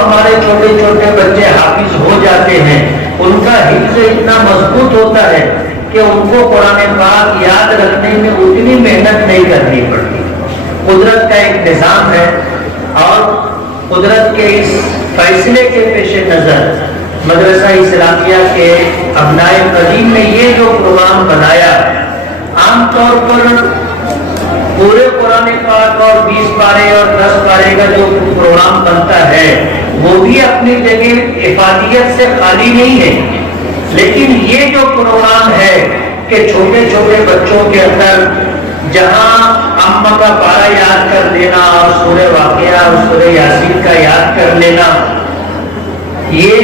ہمارے چھوٹے چھوٹے بچے حافظ ہو جاتے ہیں ان کا حفظ اتنا مضبوط ہوتا ہے کہ ان کو قرآن پاک یاد رکھنے میں اتنی محنت نہیں کرنی پڑتی۔ قدرت کا ایک نظام ہے اور قدرت کے اس فیصلے کے پیش نظر مدرسہ اسلامیہ کے ابنائے قدیم نے یہ جو پروگرام بنایا، عام طور پر پورے قرآن پاک اور 20 پارے اور 10 پارے کا جو پروگرام بنتا ہے وہ بھی اپنی جگہ افادیت سے خالی نہیں ہے، لیکن یہ جو پروگرام ہے کہ چھوٹے چھوٹے بچوں کے اندر جہاں اما کا پارہ یاد کر لینا اور سورہ واقعہ اور سورہ یاسین کا یاد کر لینا، یہ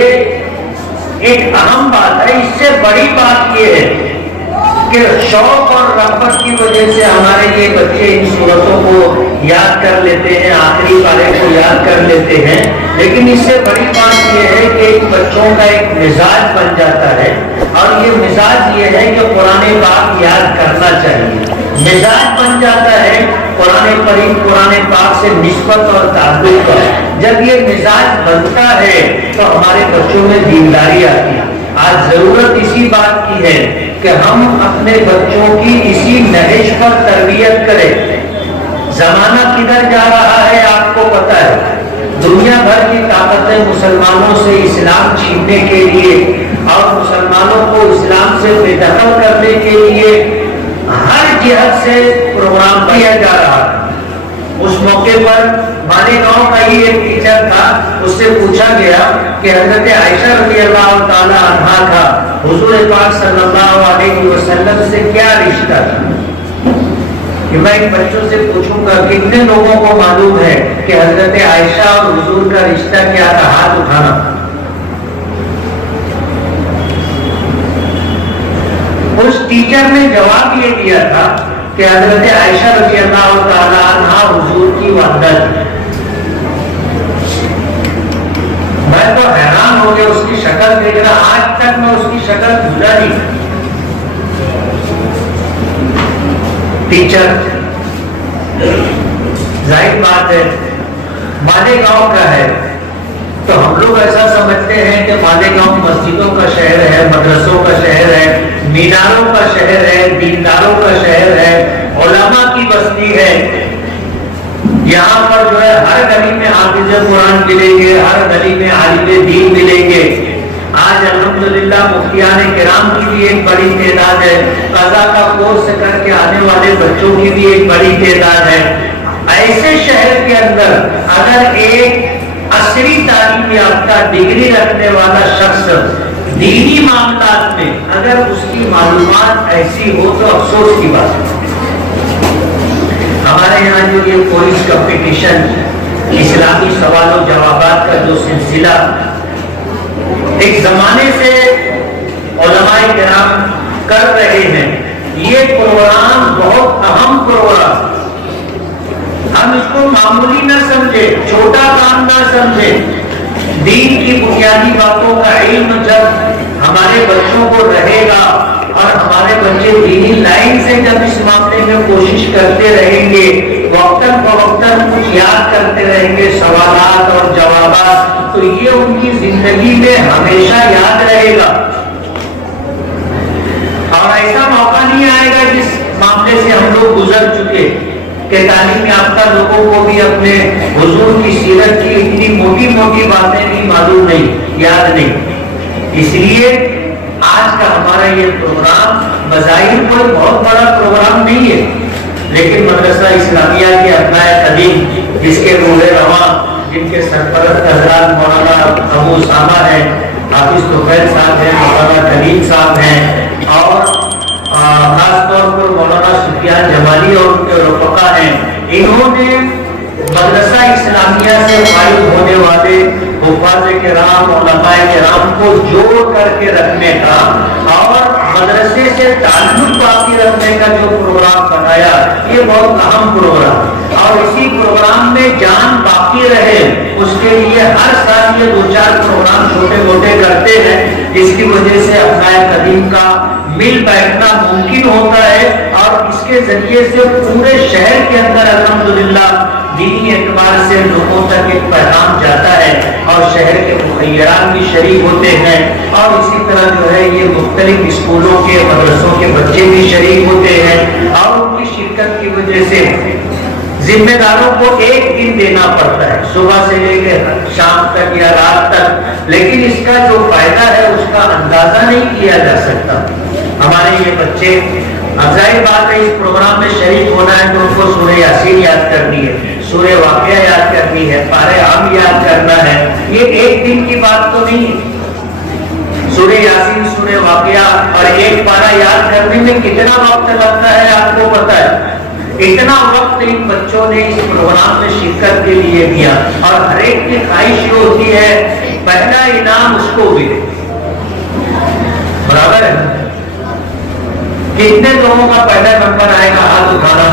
ایک اہم بات ہے۔ اس سے بڑی بات یہ ہے کہ شوق اور رغبت کی وجہ سے ہمارے یہ بچے ان سورتوں کو یاد کر لیتے ہیں، آخری پارے کو یاد کر لیتے ہیں، لیکن اس سے بڑی بات یہ ہے کہ ان بچوں کا ایک مزاج بن جاتا ہے، اور یہ مزاج یہ ہے کہ قرآن پاک یاد کرنا چاہیے۔ مزاج بن جاتا ہے قرآن پاک سے نسبت اور تعلق کا۔ جب یہ مزاج بنتا ہے تو ہمارے بچوں میں دینداری آتی ہے۔ آج ضرورت اسی بات کی ہے کہ ہم اپنے بچوں کی اسی نہج پر تربیت کریں۔ زمانہ کدھر جا رہا ہے آپ کو پتہ ہے، دنیا بھر کی طاقتیں مسلمانوں سے اسلام چھیننے کے لیے اور مسلمانوں کو اسلام سے بے دخل کرنے کے لیے ہر جہت سے پروگرام کیا جا رہا ہے۔ اس موقع پر مالیگاؤں کا ہی ایک ٹیچر تھا، اس سے پوچھا گیا کہ حضرت عائشہ رضی اللہ تعالی عنہا کا حضور پاک صلی اللہ علیہ وسلم سے کیا رشتہ تھا؟ کہ میں ان بچوں سے پوچھوں گا کتنے لوگوں کو معلوم ہے کہ حضرت عائشہ اور حضور کا رشتہ کیا تھا؟ ہاتھ اٹھانا۔ اس ٹیچر نے جواب یہ دیا تھا کہ حضرت عائشہ رضی اللہ تعالی عنہا حضور کی والدہ تھی۔ میں تو حیران ہو گیا، اس کی شکل دیکھ رہا، آج تک میں اس کی شکل بھولا نہیں۔ ٹیچر ظاہر بات ہے مالیگاؤں کا ہے تو ہم لوگ ایسا سمجھتے ہیں کہ مالیگاؤں مسجدوں کا شہر ہے، مدرسوں کا شہر ہے، میناروں کا شہر ہے، دینداروں کا شہر ہے، علماء کی بستی ہے۔ یہاں پر جو ہے ہر گلی میں حافظ قرآن ملیں گے، ہر گلی میں عالم دین ملیں گے۔ آج الحمدللہ مفتیان کرام کی بھی ایک بڑی تعداد ہے، قضا کا کورس کر کے آنے والے بچوں کی بھی ایک بڑی تعداد ہے۔ ایسے شہر کے اندر اگر ایک عصری تعلیم یافتہ ڈگری رکھنے والا شخص دینی معاملات میں اگر اس کی معلومات ایسی ہو تو افسوس کی بات ہے۔ ہمارے یہاں جو یہ پولیس کمپٹیشن، اسلامی سوال و جوابات کا جو سلسلہ ایک زمانے سے علماء کرام کر رہے ہیں، یہ پروگرام بہت اہم پروگرام، ہم اس کو معمولی نہ سمجھے، چھوٹا کام نہ سمجھے۔ دین کی بنیادی باتوں کا علم جب ہمارے بچوں کو رہے گا اور ہمارے بچے دینی لائن سے جب اس معاملے میں کوشش کرتے رہیں گے، وقتاً فوقتاً کچھ یاد کرتے رہیں گے سوالات اور جوابات، تو یہ ان کی زندگی میں ہمیشہ یاد رہے گا۔ اور ایسا موقع نہیں آئے گا جس معاملے سے ہم لوگ گزر چکے کہ تعلیم یافتہ لوگوں کو بھی اپنے حضور کی سیرت کی اتنی موٹی موٹی باتیں بھی معلوم نہیں، یاد نہیں۔ اس لیے آج کا ہمارا یہ پروگرام بظاہر کوئی بہت بڑا پروگرام نہیں ہے، لیکن مدرسہ اسلامیہ کے ابنائے قدیم جس کے رول رواں، جن کے سرپرست حضرات مولانا ابو اسامہ ہیں، حافظ طفیل صاحب ہیں، مولانا کلیم صاحب ہیں، اور خاص طور پر مولانا سفیان جمالی اور ان کے رفقا ہیں، انہوں نے مدرسہ اسلامیہ سے فارغ ہونے والے حفاظ کرام، علماء کرام کو جوڑ کر کے رکھنے کا اور مدرسے سے تعلق باقی رکھنے کا جو پروگرام بنایا، یہ بہت اہم پروگرام، اور اسی پروگرام میں جان باقی رہے اس کے لیے ہر سال یہ 2-4 پروگرام چھوٹے موٹے کرتے ہیں، جس کی وجہ سے ابنائے قدیم کا مل بیٹھنا ممکن ہوتا ہے، اور اس کے ذریعے سے پورے شہر کے اندر الحمدللہ دینی اعتبار سے لوگوں تک ایک پیغام جاتا ہے اور شہر کے مخیران بھی شریک ہوتے ہیں، اور اسی طرح جو ہے یہ مختلف اسکولوں کے مدرسوں کے بچے بھی شریک ہوتے ہیں، اور ان کی شرکت کی وجہ سے ذمہ داروں کو ایک دن دینا پڑتا ہے، صبح سے لے کے شام تک یا رات تک، لیکن اس کا جو فائدہ ہے اس کا اندازہ نہیں کیا جا سکتا۔ ہمارے یہ بچے، اب ظاہر بات ہے اس پروگرام میں شریک ہونا ہے تو ان کو سورہ یاسین یاد کرنی ہے، سورہ واقعہ یاد کرنی ہے، پارہ عام یاد کرنا ہے، یہ ایک دن کی بات تو نہیں ہے۔ سورہ یاسین، سورہ واقعہ اور ایک پارہ یاد کرنے میں کتنا وقت لگتا ہے آپ کو پتہ ہے؟ اتنا وقت ان بچوں نے اس پروگرام میں شرکت کے لیے دیا، اور ہر ایک کی خواہش یہ ہوتی ہے پہلا انعام اس کو ملے، برابر ہے؟ کتنے لوگوں کا پہلا نمبر آئے گا ہاتھ اٹھانا؟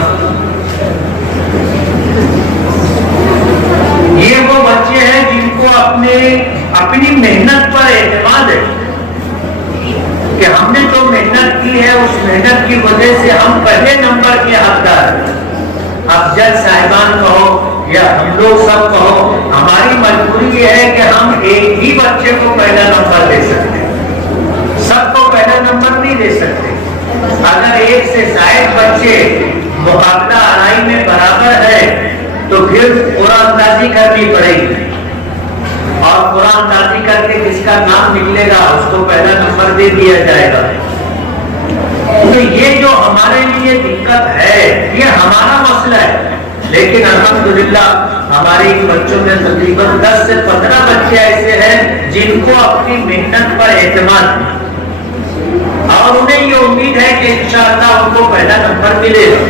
یہ وہ بچے ہیں جن کو اپنی محنت پر اعتماد ہے کہ ہم نے جو محنت کی ہے اس محنت کی وجہ سے ہم پہلے نمبر کے حقدار ہیں۔ اب جج صاحبان کہو یا ہم لوگ سب کہو، ہماری مجبوری یہ ہے کہ ہم ایک ہی بچے کو پہلا نمبر دے سکتے ہیں، سب کو پہلا نمبر نہیں دے سکتے۔ اگر ایک سے زائد بچے مقابلہ آرائی میں برابر ہے تو پھر قرآن اندازی کرنی پڑے گی، اور قرآن اندازی کر کے جس کا نام نکلے گا اس کو پہلا نمبر دے دیا جائے گا۔ تو یہ جو ہمارے لیے دقت ہے یہ ہمارا مسئلہ ہے، لیکن الحمدللہ ہمارے بچوں میں تقریباً 10 سے 15 بچے ایسے ہیں جن کو اپنی محنت پر اعتماد ہے، اور انہیں یہ امید ہے کہ انشاءاللہ ان کو پہلا نمبر ملے گا۔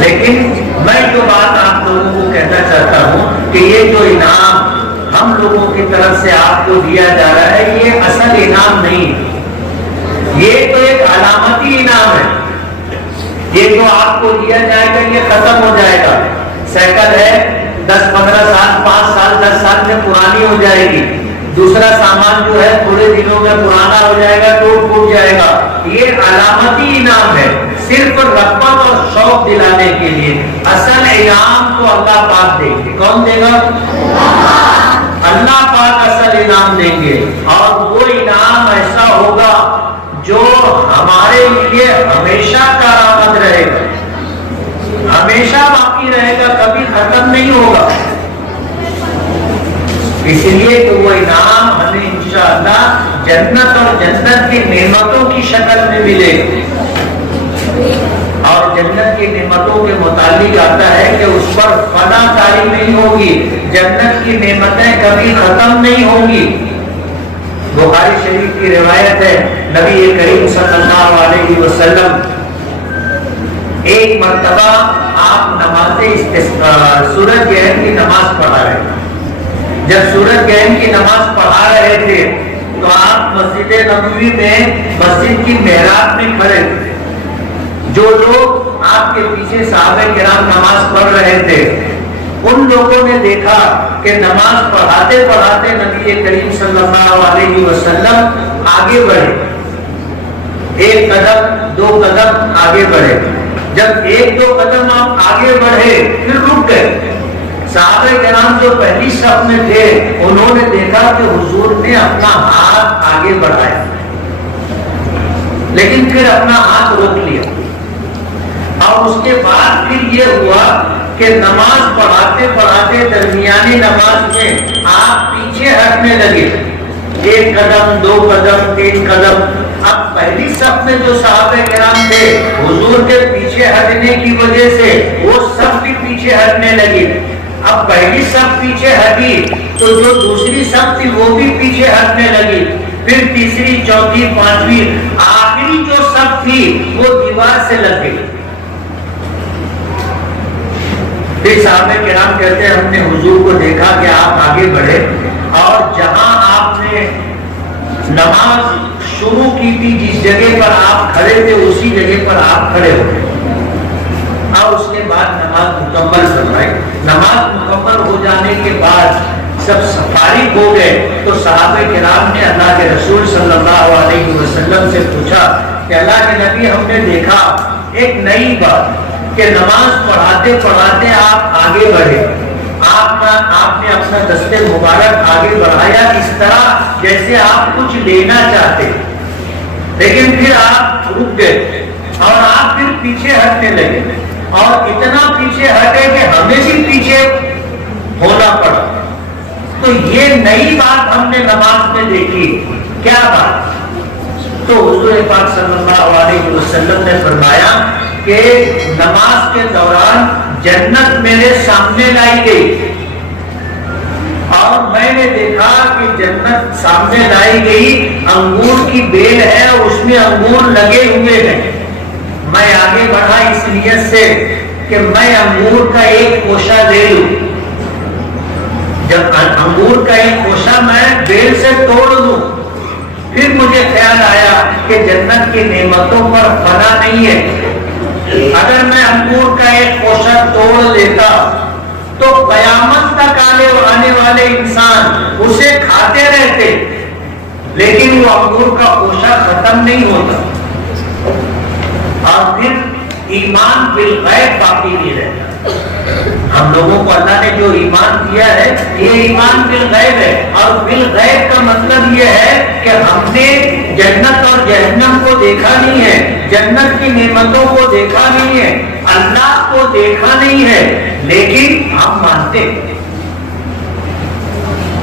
لیکن میں جو بات آپ لوگوں کو کہنا چاہتا ہوں کہ یہ جو انعام ہم لوگوں کی طرف سے آپ کو دیا جا رہا ہے یہ اصل انعام نہیں ہے، یہ تو ایک علامتی انعام ہے۔ یہ جو آپ کو دیا جائے گا یہ ختم ہو جائے گا، سائیکل ہے 10-15 سال 5 سال 10 سال میں پرانی ہو جائے گی، دوسرا سامان جو ہے تھوڑے دنوں میں پرانا ہو جائے گا، ٹوٹ جائے گا۔ یہ علامتی انعام ہے، صرف رغبت اور شوق دلانے کے لیے۔ اصل انعام تو اللہ پاک دیں گے۔ کون دے گا؟ اللہ پاک اصل انعام دیں گے، اور وہ انعام ایسا ہوگا جو ہمارے لیے ہمیشہ کارآمد رہے گا، ہمیشہ باقی رہے گا، کبھی ختم نہیں ہوگا۔ اس لیے کہ وہ انعام ہمیں انشاءاللہ جنت اور جنت کی نعمتوں کی شکل میں ملے گا، اور جنت کی نعمتوں کے متعلق آتا ہے کہ اس پر فنا کاری نہیں ہوگی، جنت کی نعمتیں کبھی ختم نہیں ہوں گی۔ بخاری شریف کی روایت ہے، نبی کریم صلی اللہ علیہ وسلم ایک مرتبہ آپ سورج گرہن کی نماز پڑھا رہے تھے۔ جب سورج گرہن کی نماز پڑھا رہے تھے تو آپ مسجد نبوی میں مسجد کی محراب میں کھڑے تھے۔ جو لوگ آپ کے پیچھے صحابہ کرام نماز پڑھ رہے تھے ان لوگوں نے دیکھا کہ نماز پڑھاتے پڑھاتے نبی کریم صلی اللہ علیہ وسلم آگے بڑھے، ایک قدم 2 قدم آگے بڑھے۔ جب 1-2 قدم آپ آگے بڑھے پھر رک گئے۔ صحابہ کرام جو پہلی صف میں تھے انہوں نے دیکھا کہ حضور نے اپنا ہاتھ آگے بڑھایا لیکن پھر اپنا ہاتھ روک لیا، اور اس کے بعد پھر یہ ہوا کہ نماز پڑھاتے پڑھاتے درمیانی نماز میں آپ پیچھے ہٹنے لگے، 1 قدم 2 قدم 3 قدم۔ اب پہلی صف میں جو صحابہ کرام تھے حضور کے پیچھے ہٹنے کی وجہ سے وہ سب بھی پیچھے ہٹنے لگے۔ اب پہلی صف پیچھے ہٹی تو جو دوسری صف تھی وہ بھی پیچھے ہٹنے لگی، پھر تیسری، چوتھی، پانچویں، آخری جو صف تھی وہ دیوار سے لگ گئی۔ پھر صحابہ کرام کہتے ہیں ہم نے حضور کو دیکھا کہ آپ آگے بڑھے، اور جہاں آپ نے نماز شروع کی تھی جس جگہ پر آپ کھڑے تھے اسی جگہ پر آپ کھڑے ہو گئے، اور اس کے بعد نماز مکمل فرمائی۔ نماز مکمل ہو جانے کے بعد سب فارغ ہو گئے تو صحابہ کرام نے اللہ کے رسول صلی اللہ علیہ وسلم سے پوچھا کہ اللہ کے نبی ہم نے دیکھا ایک نئی بات کہ نماز پڑھاتے پڑھاتے آپ آگے بڑھے، آپ نے اپنا دستے مبارک آگے بڑھایا اس طرح جیسے آپ کچھ لینا چاہتے، لیکن پھر آپ رک گئے اور آپ پھر پیچھے ہٹنے لگے، اور اتنا پیچھے ہٹے کہ ہمیں بھی پیچھے ہونا پڑا۔ تو یہ نئی بات ہم نے نماز میں دیکھی۔ کیا بات؟ تو حضور پاک صلی اللہ علیہ وسلم نے فرمایا کہ نماز کے دوران جنت میرے سامنے لائی گئی، اور میں نے دیکھا کہ جنت سامنے لائی گئی، انگور کی بیل ہے اور اس میں انگور لگے ہوئے ہیں۔ میں آگے بڑھا اس نیت سے کہ میں انگور کا ایک خوشہ لے لوں۔ جب انگور کا ایک خوشہ میں بیل سے توڑ لوں، پھر مجھے خیال آیا کہ جنت کی نعمتوں پر فنا نہیں ہے۔ اگر میں انگور کا ایک خوشہ توڑ لیتا تو قیامت تک آنے والے انسان اسے کھاتے رہتے، لیکن وہ انگور کا خوشہ ختم نہیں ہوتا، اور پھر ایمان بالغیب باقی نہیں رہتا۔ ہم لوگوں کو اللہ نے جو ایمان دیا ہے یہ ایمان بالغیب ہے، اور بالغیب کا مطلب یہ ہے کہ ہم نے جنت اور جہنم کو دیکھا نہیں ہے، جنت کی نعمتوں کو دیکھا نہیں ہے، اللہ کو دیکھا نہیں ہے، لیکن ہم مانتے ہیں۔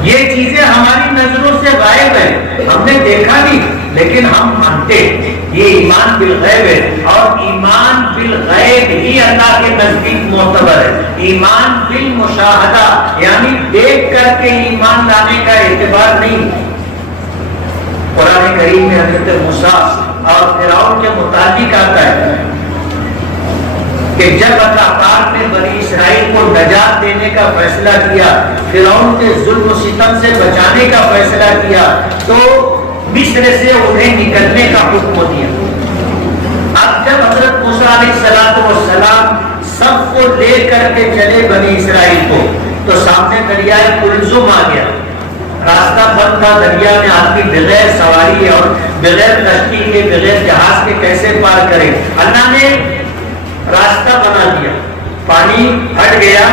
یہ چیزیں ہماری نظروں سے غائب ہیں، ہم نے دیکھا نہیں لیکن ہم مانتے ہیں۔ یہ ایمان بالغیب ہے، اور ایمان بالغیب ہی اللہ کے نزدیک معتبر ہے۔ ایمان بالمشاہدہ یعنی دیکھ کر کے ایمان لانے کا اعتبار نہیں۔ قرآن کریم میں حضرت موسیٰ اور فرعون کے متعلق آتا ہے کہ جب اللہ پاک نے بنی اسرائیل کو نجات دینے کا فیصلہ کیا، فرعون کے ظلم و ستم سے بچانے کا فیصلہ کیا، تو مصر سے انہیں نکلنے کا حکم دیا۔ اب جب حضرت موسیٰ علیہ السلام سب کو لے کر کے چلے بنی اسرائیل کو، تو سامنے دریائے کلزم آ گیا، راستہ بند تھا، دریا میں آدمی بغیر سواری اور بغیر کشتی کے بغیر جہاز کے کیسے پار کرے؟ اللہ نے راستہ بنا دیا، پانی ہٹ گیا،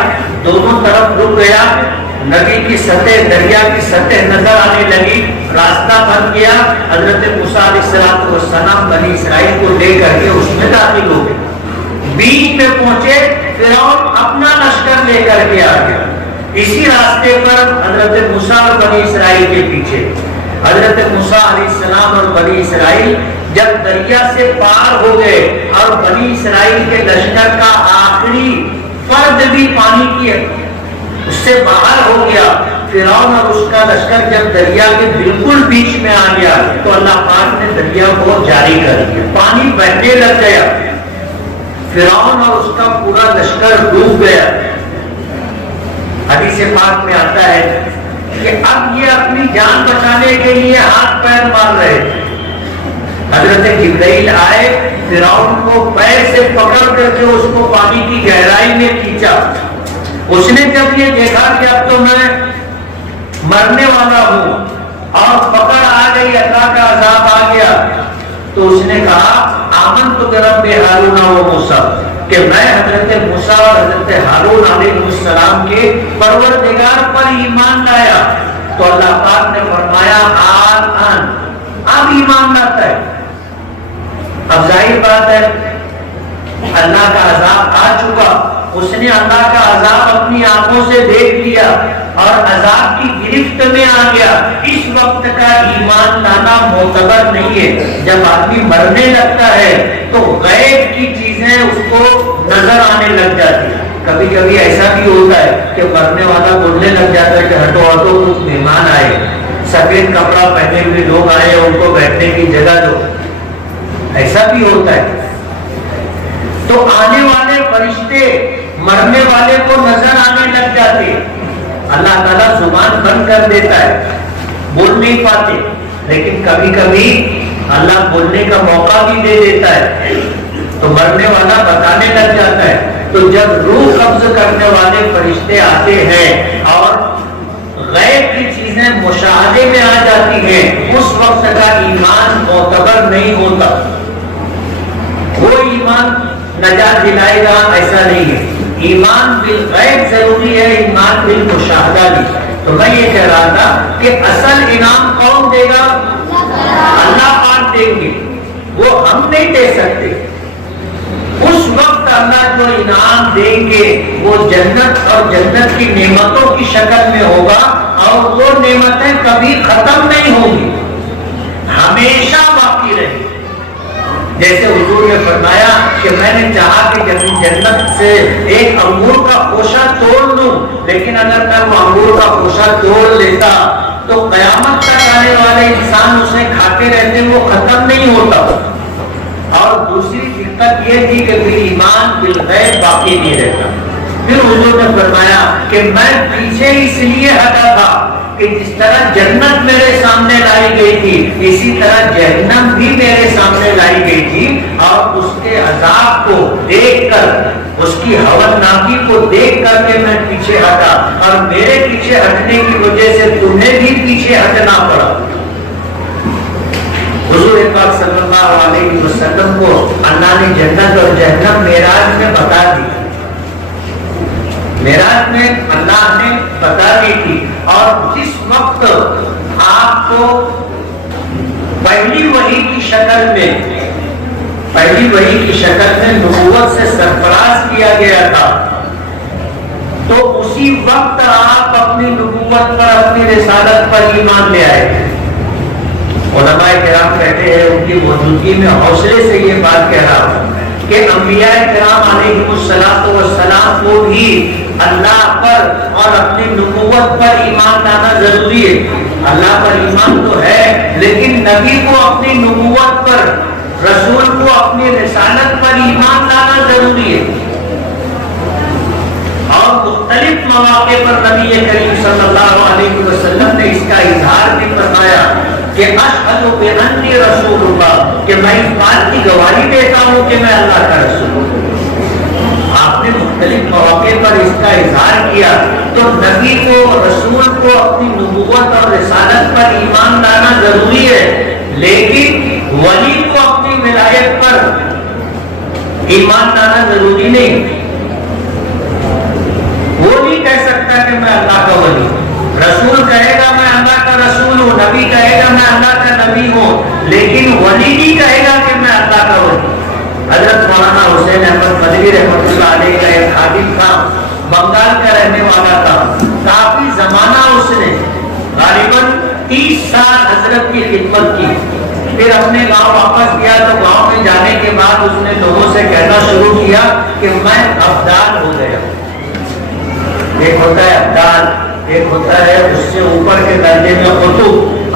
دونوں طرف رک گیا، ندی کی سطح دریا کی سطح نظر آنے لگی، راستہ بن گیا۔ حضرت موسیٰ علیہ السلام بنی اسرائیل کو لے کر کے اس میں داخل ہو گئے، بیچ میں پہنچے، فرعون اپنا لشکر لے کر کے آ گیا۔ اسی راستے پر حضرت موسیٰ اور بنی اسرائیل کے پیچھے حضرت موسیٰ علیہ السلام اور بنی اسرائیل جب دریا سے پار ہو گئے اور بنی اسرائیل کے لشکر کا آخری فرد بھی پانی کی اس سے باہر ہو گیا، فرعون اور اس کا لشکر جب دریا کے بالکل بیچ میں آ گیا تو اللہ پاک نے دریا کو جاری کر دیا، پانی بہنے لگ گیا، فرعون اور اس کا پورا لشکر ڈوب گیا۔ حدیث پاک میں آتا ہے کہ اب یہ اپنی جان بچانے کے لیے ہاتھ پیر مار رہے تھے۔ حضرت جبرائیل آئے، فرعون کو پیر سے پکڑ کر کے اس کو پانی کی گہرائی میں کھینچا۔ اس نے جب یہ دیکھا کہ اب تو میں مرنے والا ہوں اور پکڑ آ گئی، اللہ کا عذاب آ گیا، تو اس نے کہا آمنت برب ہارون و موسیٰ، کہ میں حضرت موسیٰ اور حضرت ہارون علیہ السلام کے پروردگار پر ایمان لایا۔ تو اللہ پاک نے فرمایا آن اب ایمان لاتا ہے۔ اب ظاہر بات ہے اللہ کا عذاب آ چکا، اس نے اللہ کا عذاب اپنی آنکھوں سے دیکھ لیا اور عذاب کی گرفت میں آ گیا۔ اس وقت کا ایمان لانا معتبر نہیں ہے۔ جب آدمی مرنے لگتا ہے تو غیب کی چیزیں اس کو نظر آنے لگ جاتی ہیں۔ کبھی کبھی ایسا بھی ہوتا ہے کہ مرنے والا بولنے لگ جاتا ہے کہ ہٹو ہٹو کچھ مہمان آئے، سفید کپڑا پہنے ہوئے لوگ آئے، ان کو بیٹھنے کی جگہ دو، ایسا بھی ہوتا ہے۔ تو آنے والے فرشتے مرنے والے کو نظر آنے لگ جاتے، اللہ تعالیٰ زبان بند کر دیتا ہے، بول نہیں پاتے، لیکن کبھی کبھی اللہ بولنے کا موقع بھی دے دیتا ہے، تو مرنے والا بتانے لگ جاتا ہے۔ تو جب روح قبض کرنے والے فرشتے آتے ہیں اور غیب کی چیزیں مشاہدے میں آ جاتی ہیں، اس وقت کا ایمان معتبر نہیں ہوتا۔ وہ ایمان نجات دلائے گا ایسا نہیں ہے۔ ایمان بالغیب ضروری ہے، ایمان بالمشاہدہ بھی۔ تو میں یہ کہہ رہا تھا کہ اصل انعام کون دے گا؟ اللہ پاک دیں گے، وہ ہم نہیں دے سکتے۔ اس وقت اللہ جو انعام دیں گے وہ جنت اور جنت کی نعمتوں کی شکل میں ہوگا، اور وہ نعمتیں کبھی ختم نہیں ہوں گی، ہمیشہ باقی رہیں گی۔ جیسے حضور نے فرمایا کہ میں نے چاہا کہ جنت سے ایک انگور کا خوشہ توڑ لوں، لیکن اگر میں وہ انگور کا خوشہ توڑ لیتا تو قیامت تک آنے والے انسان اسے کھاتے رہتے، وہ ختم نہیں ہوتا۔ اور دوسری دقت یہ تھی کہ پھر ایمان بالغیب باقی نہیں رہتا۔ پھر حضور نے فرمایا کہ میں پیچھے اس لیے ہٹا تھا کہ جس طرح جنت میرے سامنے لائی گئی تھی، اسی طرح جہنم بھی میرے سامنے لائی گئی تھی، اور اس کے عذاب کو دیکھ کر، اس کی ہولناکی کو دیکھ کر کے میں پیچھے ہٹا، اور میرے پیچھے ہٹنے کی وجہ سے تمہیں بھی پیچھے ہٹنا پڑا۔ حضور پاک صلی اللہ علیہ وسلم کو اللہ نے جنت اور جہنم معراج میں بتا دی، معراج میں اللہ نے بتا دی تھی۔ اور جس وقت آپ کو پہلی وحی کی شکل میں نبوت سے سرفراز کیا گیا تھا، تو اسی وقت آپ اپنی نبوت پر، اپنی رسالت پر ایمان لے آئے تھے۔ علماء کرام کہتے ہیں، ان کی موجودگی میں حوصلے سے یہ بات کہہ رہا ہوں کہ انبیاء کرام علیہ السلام کو بھی اللہ پر اور اپنی نبوت پر ایمان لانا ضروری ہے۔ اللہ پر ایمان تو ہے، لیکن نبی کو اپنی نبوت پر، رسول کو اپنی رسالت پر ایمان لانا ضروری ہے۔ اور مختلف مواقع پر نبی کریم صلی اللہ علیہ وسلم نے اس کا اظہار بھی فرمایا کہ اشہد بانی رسول اللہ، کہ میں اس بات کی گواہی دیتا ہوں کہ میں اللہ کا رسول ہوں۔ آپ نے مختلف مواقع پر اس کا اظہار کیا، تو نبی کو، رسول کو اپنی نبوت اور رسالت پر ایمان لانا ضروری ہے، لیکن ولی کو اپنی ولایت پر ایمان لانا ضروری نہیں۔ وہ نہیں کہہ سکتا کہ میں اللہ کا ولی ہوں، رسول کہے گا میں اللہ کا رسول ہوں، نبی کہے گا میں اللہ کا نبی ہوں، لیکن ولی نہیں کہے گا کہ میں اللہ کا ولی ہوں۔ حضرت مولانا حسین احمد مدنی رحمۃ اللہ علیہ کا ایک خادم تھا، بنگال کا رہنے والا تھا، کافی زمانہ اس نے غالباً 30 سال حضرت کی خدمت کی۔ پھر اپنے گاؤں واپس گیا تو گاؤں میں جانے کے بعد اس نے لوگوں سے کہنا شروع کیا کہ میں ابدال ہو گیا۔ ایک ہوتا ہے ابدال، ایک ہوتا ہے اس سے اوپر کے درجے میں قطب،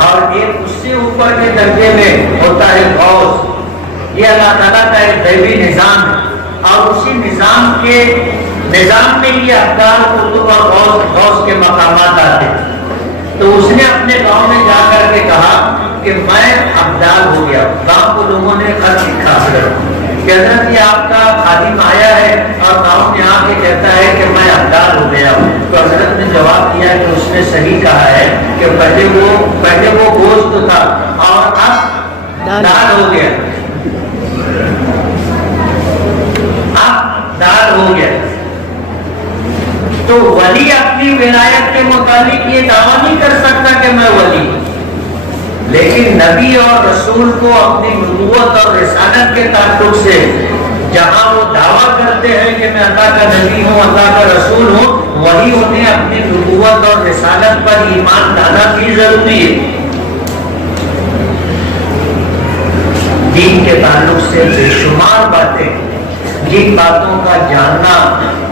اور ایک اس سے اوپر کے درجے میں ہوتا ہے غوث۔ یہ اللہ تعالیٰ کا ایک غیبی نظام ہے، اور اسی نظام میں یہ ابدال، قطب اور غوث کے مقامات آتے ہیں۔ تو اس نے اپنے گاؤں میں جا کر کے کہا کہ میں ابدال ہو گیا۔ گاؤں کو لوگوں نے خط لکھا کہ حضرت یہ آپ کا خادم آیا ہے اور گاؤں میں آ کے کہتا ہے کہ میں ابدال ہو گیا ہوں۔ تو حضرت نے جواب دیا کہ اس نے صحیح کہا ہے کہ پہلے وہ گوشت تھا اور اب دال ہو گیا، اب دال ہو گیا۔ تو ولی اپنی ولایت کے متعلق یہ دعویٰ نہیں کر سکتا کہ میں ولی ہوں، لیکن نبی اور رسول کو اپنی نبوت اور رسالت کے تعلق سے جہاں وہ دعویٰ کرتے ہیں کہ میں اللہ کا نبی ہوں، اللہ کا رسول ہوں، وہی انہیں اپنی نبوت اور رسالت پر ایمان لانا بھی ضروری ہے۔ دین کے تعلق سے بے شمار باتیں، جن باتوں کا جاننا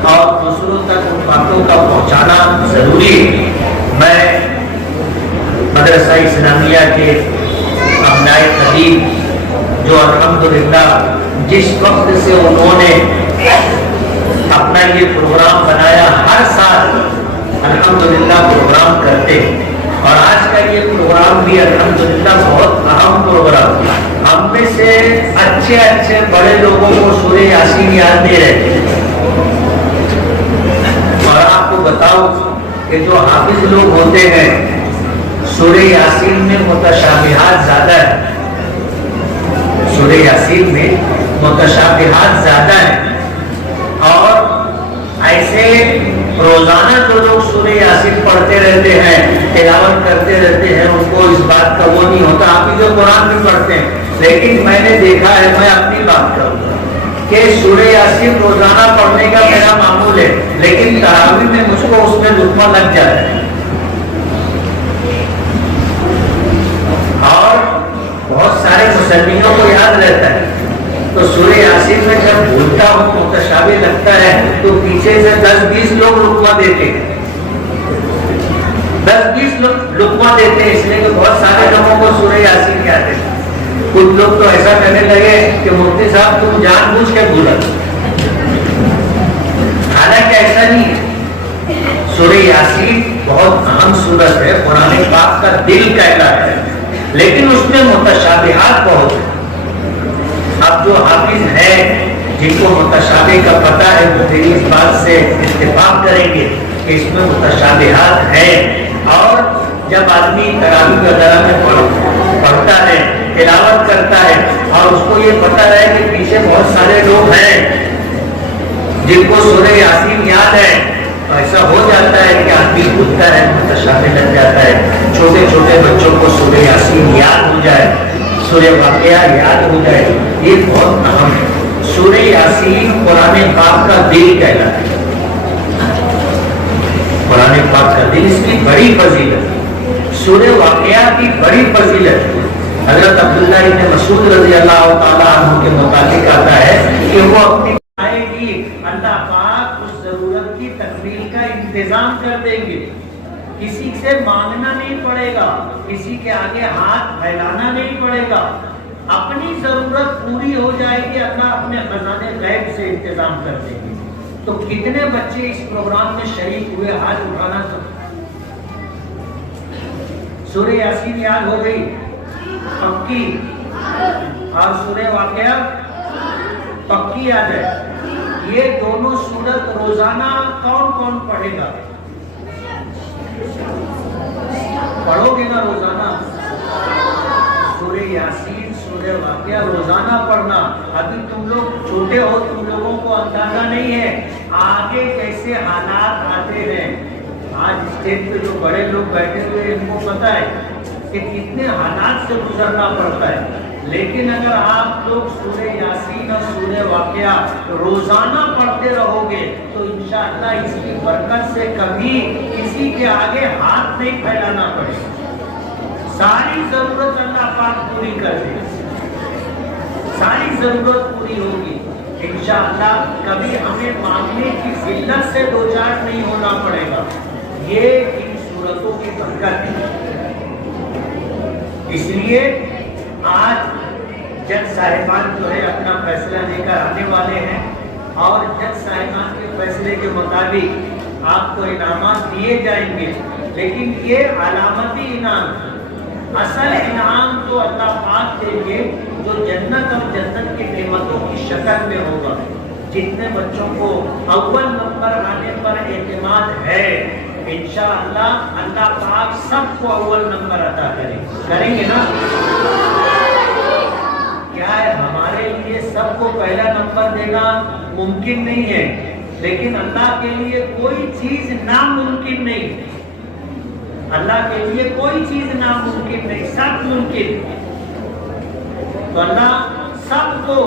اور دوسروں تک ان باتوں کا پہنچانا ضروری ہے۔ میں مدرسہ اسلامیہ کے ابنائے خدیب جو الحمدللہ جس وقت سے انہوں نے اپنا یہ پروگرام بنایا، ہر سال الحمدللہ پروگرام کرتے، اور آج کا یہ پروگرام بھی الحمدللہ بہت اہم پروگرام۔ ہم میں سے اچھے بڑے لوگوں کو سورہ یاسین یاد نہیں رہتے، اور آپ کو بتاؤ کہ جو حافظ لوگ ہوتے ہیں سورہ یاسین میں متشابہات زیادہ ہے، سورہ یاسین میں متشابہات زیادہ ہیں، اور ایسے روزانہ جو لوگ سورہ یاسین پڑھتے رہتے ہیں، تلاوت کرتے رہتے ہیں، ان کو اس بات کا وہ نہیں ہوتا. آپ جو قرآن بھی پڑھتے ہیں، لیکن میں نے دیکھا ہے، میں اپنی بات کروں گا کہ سورہ یاسین روزانہ پڑھنے کا میرا معمول ہے، لیکن تراویح میں مجھ کو اس میں لقمہ لگ جاتا ہے اور بہت سارے مسلمانوں کو یاد رہتا ہے. تو سورہ یاسین میں جب بھولتا ہوں، متشابہ لگتا ہے، تو پیچھے سے 10-20 لوگ لقمہ دیتے ہیں، 10-20 لوگ لقمہ دیتے ہیں، اس لیے کہ بہت سارے لوگوں کو سورہ یاسین کہتے ہیں. کچھ لوگ تو ایسا کہنے لگے کہ مفتی صاحب تم جان بوجھ کے بھولا، حالانکہ ایسا نہیں ہے. سورہ یاسین بہت اہم سورت ہے، قرآن پاک کا دل کہتا ہے، لیکن اس میں متشابہات بہت ہیں. اب جو حافظ ہے، جن کو متشابہ کا پتہ ہے، وہ میری اس بات سے اتفاق کریں گے کہ اس میں متشابہات ہیں. اور جب آدمی تراویح وغیرہ میں پڑھتا ہے، تلاوت کرتا ہے، اور اس کو یہ پتہ ہے کہ پیچھے بہت سارے لوگ ہیں جن کو سورہ یاسین یاد ہے، ایسا ہو جاتا ہے کہ آدمی بھولتا ہے، متشابہ لگ جاتا ہے. چھوٹے چھوٹے بچوں کو سورہ یاسین یاد ہو جائے، سورہ واقعہ یاد ہو جائے، یہ بہت اہم ہے. سورہ یاسین قرآن پاک کا دل کہلاتا ہے، قرآن پاک کا دل. اس کی بڑی فضیلت، سورہ واقعہ کی بڑی فضیلت. حضرت عبداللہ ابن مسعود رضی اللہ تعالیٰ عنہ کے متعلق آتا ہے کہ وہ اپنی آئے گی، اللہ پاک اس ضرورت کی تکمیل کا انتظام کر دیں گے. کسی سے مانگنا نہیں پڑے گا، کسی کے آگے ہاتھ پھیلانا نہیں پڑے گا، اپنی ضرورت پوری ہو جائے گی. اللہ اپنے خزانے غیب سے انتظام کر دیں گے. تو کتنے بچے اس پروگرام میں شریک ہوئے؟ ہاتھ اٹھانا چاہتے. سورہ یاسین یاد ہو گئی پکی، اور سورہ واقعہ پکی یاد ہے. یہ دونوں سورت روزانہ کون کون پڑھے گا؟ پڑھو گے نا روزانہ؟ سورہ یاسین، سورہ واقعہ روزانہ پڑھنا. ابھی تم لوگ چھوٹے ہو، تم لوگوں کو اندازہ نہیں ہے آگے کیسے حالات آتے ہیں. آج اسٹیج پہ جو بڑے لوگ بیٹھے ہوئے، ان کو پتا ہے کہ کتنے حالات سے گزرنا پڑتا ہے. لیکن اگر آپ لوگ سورہ یاسین اور سورہ واقعہ روزانہ پڑھتے رہو گے تو انشاءاللہ اس کی برکت سے کبھی کسی کے آگے ہاتھ نہیں پھیلانا پڑے. ساری ضرورت اللہ پاک پوری کر دے، ساری ضرورت پوری ہوگی انشاءاللہ. کبھی ہمیں مانگنے کی ذلت سے دوچار نہیں ہونا پڑے گا. یہ ان صورتوں کی برکت ہے. اس لیے آج جج صاحبان جو ہے اپنا فیصلہ لے کر آنے والے ہیں، اور جج صاحبان کے فیصلے کے مطابق آپ کو انعامات دیے جائیں گے. لیکن یہ علامتی انعام، اصل انعام تو اللہ پاک دیں گے جو جنت اور جنت کی نعمتوں کی شکل میں ہوگا. جتنے بچوں کو اول نمبر آنے پر اعتماد ہے، انشاءاللہ اللہ پاک سب کو اول نمبر عطا کریں گے نا. کیا ہے، ہمارے لیے سب کو پہلا نمبر دینا ممکن نہیں ہے، لیکن اللہ کے لیے کوئی چیز ناممکن نہیں. اللہ کے لیے کوئی چیز ناممکن نہیں، سب ممکن. تو اللہ سب کو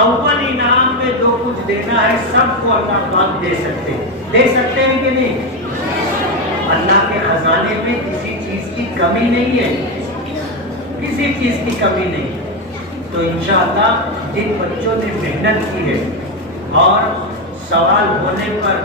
اول انعام میں جو کچھ دینا ہے سب کو اللہ پاک دے سکتے ہیں کہ نہیں؟ اللہ کے خزانے میں کسی چیز کی کمی نہیں ہے، کسی چیز کی کمی نہیں. تو انشاءاللہ جن بچوں نے محنت کی ہے اور سوال ہونے پر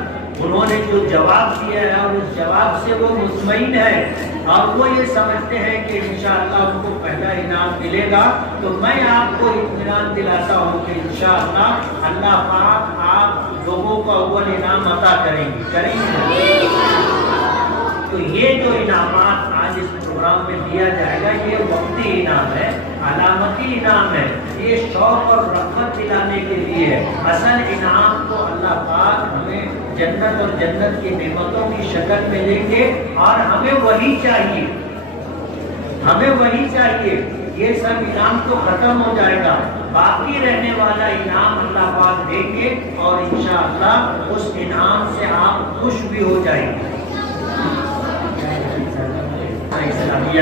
انہوں نے جو جواب دیا ہے اور اس جواب سے وہ مطمئن ہے اور وہ یہ سمجھتے ہیں کہ انشاءاللہ ان کو پہلا انعام ملے گا، تو میں آپ کو اطمینان دلاتا ہوں کہ انشاءاللہ اللہ پاک آپ لوگوں کو اول انعام عطا کریں گے. تو یہ جو انعامات آج اس پروگرام میں دیا جائے گا، یہ وقتی انعام ہے، علامتی انعام ہے. یہ شوق اور رغبت دلانے کے لیے ہے. اصل انعام تو اللہ پاک ہمیں جنت اور جنت کی نعمتوں کی شکل میں دیں گے، اور ہمیں وہی چاہیے یہ سب انعام تو ختم ہو جائے گا، باقی رہنے والا انعام اللہ پاک دیں گے اور انشاءاللہ اس انعام سے آپ خوش بھی ہو جائیں گے۔ اسلامیہ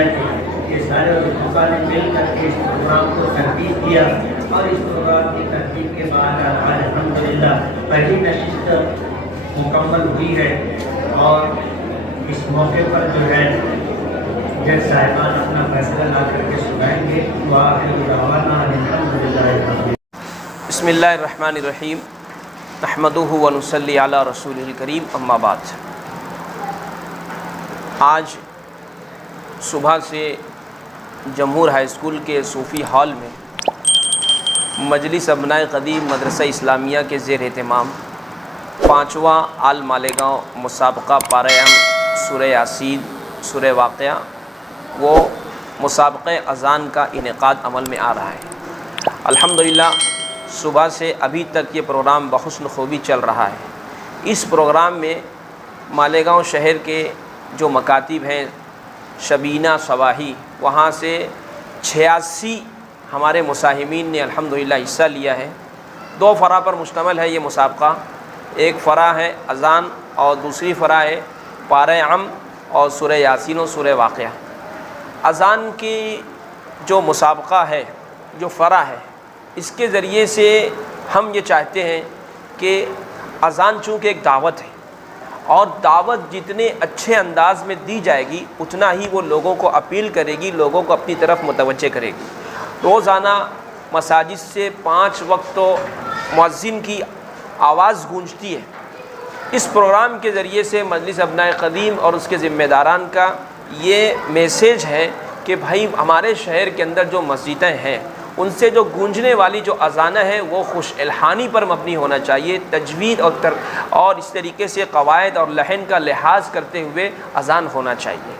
کے سارے علماء نے مل کر کے اس پروگرام کو ترتیب دیا اور اس پروگرام کی ترتیب کے بعد الحمدللہ پہلی نشست مکمل ہوئی ہے اور اس موقع پر جو ہے جج صاحبان اپنا فیصلہ لا کر کے سنائیں گے۔ وآخر دعوانا الحمدللہ۔ بسم اللہ الرحمن الرحیم، نحمدہ ونصلی علی رسولہ الکریم، اما بعد۔ آج صبح سے جمہور ہائی اسکول کے صوفی ہال میں مجلس ابنائے قدیم مدرسہ اسلامیہ کے زیر اہتمام 5واں آل مالیگاؤں مسابقہ پارہ ام سورہ یاسین سورہ واقعہ وہ مسابقہ اذان کا انعقاد عمل میں آ رہا ہے۔ الحمدللہ صبح سے ابھی تک یہ پروگرام بحسن خوبی چل رہا ہے۔ اس پروگرام میں مالیگاؤں شہر کے جو مکاتب ہیں شبینہ صباحی، وہاں سے 86 ہمارے مساہمین نے الحمدللہ حصہ لیا ہے۔ 2 فرع پر مشتمل ہے یہ مسابقہ، ایک فرع ہے اذان اور دوسری فرع ہے پارہ ام اور سورہ یاسین و سورہ واقعہ۔ اذان کی جو مسابقہ ہے، جو فرع ہے، اس کے ذریعے سے ہم یہ چاہتے ہیں کہ اذان چونکہ ایک دعوت ہے اور دعوت جتنے اچھے انداز میں دی جائے گی اتنا ہی وہ لوگوں کو اپیل کرے گی، لوگوں کو اپنی طرف متوجہ کرے گی۔ روزانہ مساجد سے 5 وقت تو مؤذن کی آواز گونجتی ہے۔ اس پروگرام کے ذریعے سے مجلس ابنائے قدیم اور اس کے ذمہ داران کا یہ میسیج ہے کہ بھائی ہمارے شہر کے اندر جو مسجدیں ہیں ان سے جو گونجنے والی جو اذانیں ہیں وہ خوش الحانی پر مبنی ہونا چاہیے، تجوید اور اس طریقے سے قواعد اور لحن کا لحاظ کرتے ہوئے اذان ہونا چاہیے۔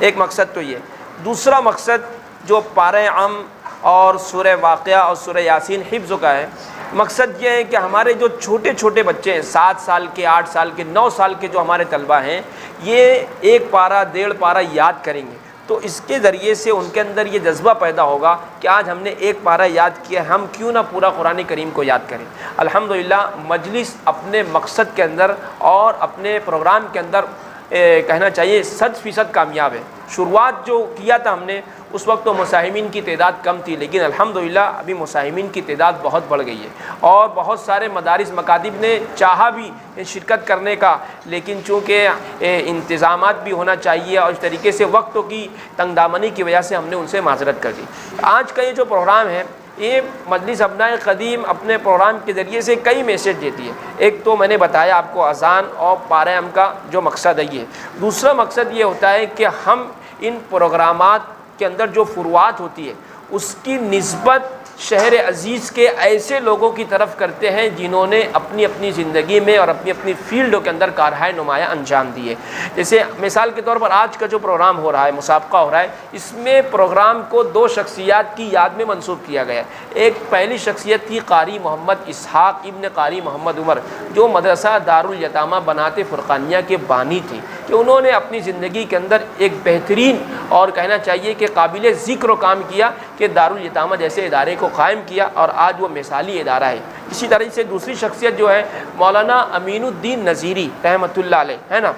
ایک مقصد تو یہ۔ دوسرا مقصد جو پارہ ام اور سورہ واقعہ اور سورہ یاسین حفظ کا ہے، مقصد یہ ہے کہ ہمارے جو چھوٹے چھوٹے بچے ہیں 7 سال کے، 8 سال کے، 9 سال کے جو ہمارے طلبہ ہیں، یہ 1 پارہ 1.5 پارہ یاد کریں گے تو اس کے ذریعے سے ان کے اندر یہ جذبہ پیدا ہوگا کہ آج ہم نے 1 پارہ یاد کیا، ہم کیوں نہ پورا قرآن کریم کو یاد کریں۔ الحمدللہ مجلس اپنے مقصد کے اندر اور اپنے پروگرام کے اندر کہنا چاہیے 100% کامیاب ہے۔ شروعات جو کیا تھا ہم نے اس وقت تو مساہمین کی تعداد کم تھی، لیکن الحمدللہ ابھی مساہمین کی تعداد بہت بڑھ گئی ہے اور بہت سارے مدارس مکاتب نے چاہا بھی شرکت کرنے کا، لیکن چونکہ انتظامات بھی ہونا چاہیے اور اس طریقے سے وقت کی تنگ دامنی کی وجہ سے ہم نے ان سے معذرت کر دی۔ آج کا یہ جو پروگرام ہے یہ مجلس ابنائے قدیم اپنے پروگرام کے ذریعے سے کئی میسیج دیتی ہے۔ ایک تو میں نے بتایا آپ کو اذان اور پارہ ام کا جو مقصد ہے یہ۔ دوسرا مقصد یہ ہوتا ہے کہ ہم ان پروگرامات کے اندر جو فروعات ہوتی ہے اس کی نسبت شہر عزیز کے ایسے لوگوں کی طرف کرتے ہیں جنہوں نے اپنی اپنی زندگی میں اور اپنی اپنی فیلڈوں کے اندر کارہائے نمایاں انجام دیے۔ جیسے مثال کے طور پر آج کا جو پروگرام ہو رہا ہے، مسابقہ ہو رہا ہے، اس میں پروگرام کو 2 شخصیات کی یاد میں منسوب کیا گیا ہے۔ ایک پہلی شخصیت تھی قاری محمد اسحاق ابن قاری محمد عمر، جو مدرسہ دارالیتامہ بنات فرقانیہ کے بانی تھی، کہ انہوں نے اپنی زندگی کے اندر ایک بہترین اور کہنا چاہیے کہ قابل ذکر و کام کیا کہ دارالیتامہ جیسے ادارے کو قائم کیا اور آج وہ مثالی ادارہ ہے۔ اسی طرح سے دوسری شخصیت جو ہے مولانا امین الدین نذیری رحمۃ اللہ علیہ، ہے نا،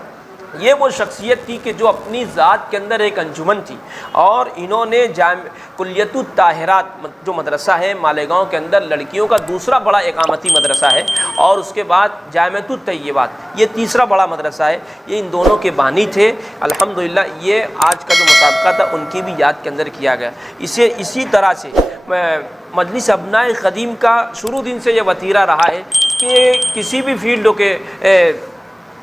یہ وہ شخصیت تھی کہ جو اپنی ذات کے اندر ایک انجمن تھی اور انہوں نے کلیت الطاہرات جو مدرسہ ہے مالیگاؤں کے اندر لڑکیوں کا دوسرا بڑا اقامتی مدرسہ ہے، اور اس کے بعد جامعۃ الطیبات یہ تیسرا بڑا مدرسہ ہے، یہ ان دونوں کے بانی تھے۔ الحمدللہ یہ آج کا جو مسابقہ تھا ان کی بھی یاد کے اندر کیا گیا۔ اسی طرح سے مجلس ابنائے قدیم کا شروع دن سے یہ وتیرہ رہا ہے کہ کسی بھی فیلڈ کے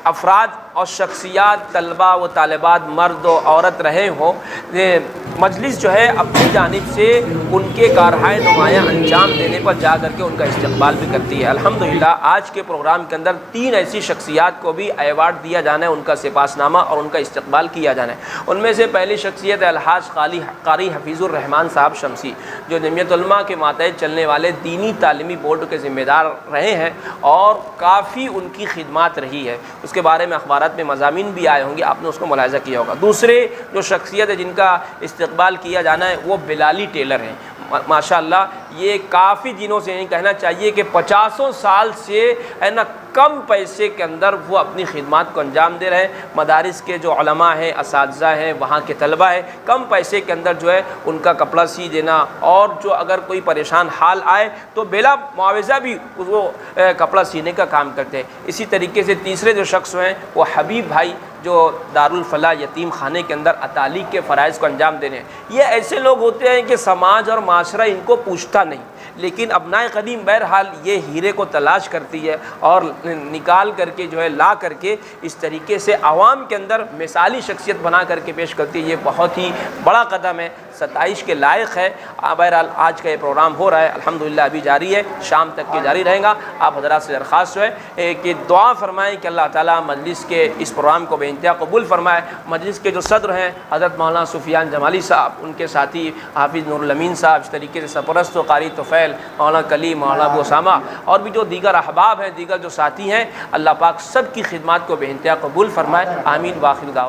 افراد اور شخصیات، طلباء و طالبات، مرد و عورت رہے ہوں، مجلس جو ہے اپنی جانب سے ان کے کارہائے نمایاں انجام دینے پر جا کر کے ان کا استقبال بھی کرتی ہے۔ الحمدللہ آج کے پروگرام کے اندر 3 ایسی شخصیات کو بھی ایوارڈ دیا جانا ہے، ان کا سپاسنامہ اور ان کا استقبال کیا جانا ہے۔ ان میں سے پہلی شخصیت ہے الحاج قاری حفیظ الرحمان صاحب شمسی، جو جمعیت علماء کے ماتحت چلنے والے دینی تعلیمی بورڈ کے ذمہ دار رہے ہیں اور کافی ان کی خدمات رہی ہے۔ اس کے بارے میں اخبارات اشارات میں مضامین بھی آئے ہوں گے، آپ نے اس کو ملاحظہ کیا ہوگا۔ دوسرے جو شخصیت ہے جن کا استقبال کیا جانا ہے وہ بلالی ٹیلر ہیں۔ ماشاءاللہ یہ کافی دنوں سے نہیں کہنا چاہیے کہ 50 سال سے ہے نا کم پیسے کے اندر وہ اپنی خدمات کو انجام دے رہے ہیں۔ مدارس کے جو علماء ہیں، اساتذہ ہیں، وہاں کے طلبہ ہیں، کم پیسے کے اندر جو ہے ان کا کپڑا سی دینا، اور جو اگر کوئی پریشان حال آئے تو بلا معاوضہ بھی وہ کپڑا سینے کا کام کرتے ہیں۔ اسی طریقے سے تیسرے جو شخص ہیں وہ حبیب بھائی، جو دارالفلاح یتیم خانے کے اندر اطالق کے فرائض کو انجام دینے ہیں۔ یہ ایسے لوگ ہوتے ہیں کہ سماج اور معاشرہ ان کو پوچھتا نہیں، لیکن ابنائے قدیم بہرحال یہ ہیرے کو تلاش کرتی ہے اور نکال کر کے جو ہے لا کر کے اس طریقے سے عوام کے اندر مثالی شخصیت بنا کر کے پیش کرتی ہے۔ یہ بہت ہی بڑا قدم ہے، ستائش کے لائق ہے۔ بہرحال آج کا یہ پروگرام ہو رہا ہے، الحمدللہ ابھی جاری ہے، شام تک کے جاری رہے گا۔ آپ حضرات سے درخواست ہے کہ دعا فرمائیں کہ اللہ تعالیٰ مجلس کے اس پروگرام کو بے انتہا قبول فرمائے۔ مجلس کے جو صدر ہیں حضرت مولانا سفیان جمالی صاحب، ان کے ساتھی حافظ نور الامین صاحب، اس طریقے سے سرپرست و قاری طفیل مولانا کلیم، مولانا ابو اسامہ، اور بھی جو دیگر احباب ہیں، دیگر جو ساتھی ہیں، اللہ پاک سب کی خدمات کو بے انتہا قبول فرمائے۔ آمین۔ واخر دعوانا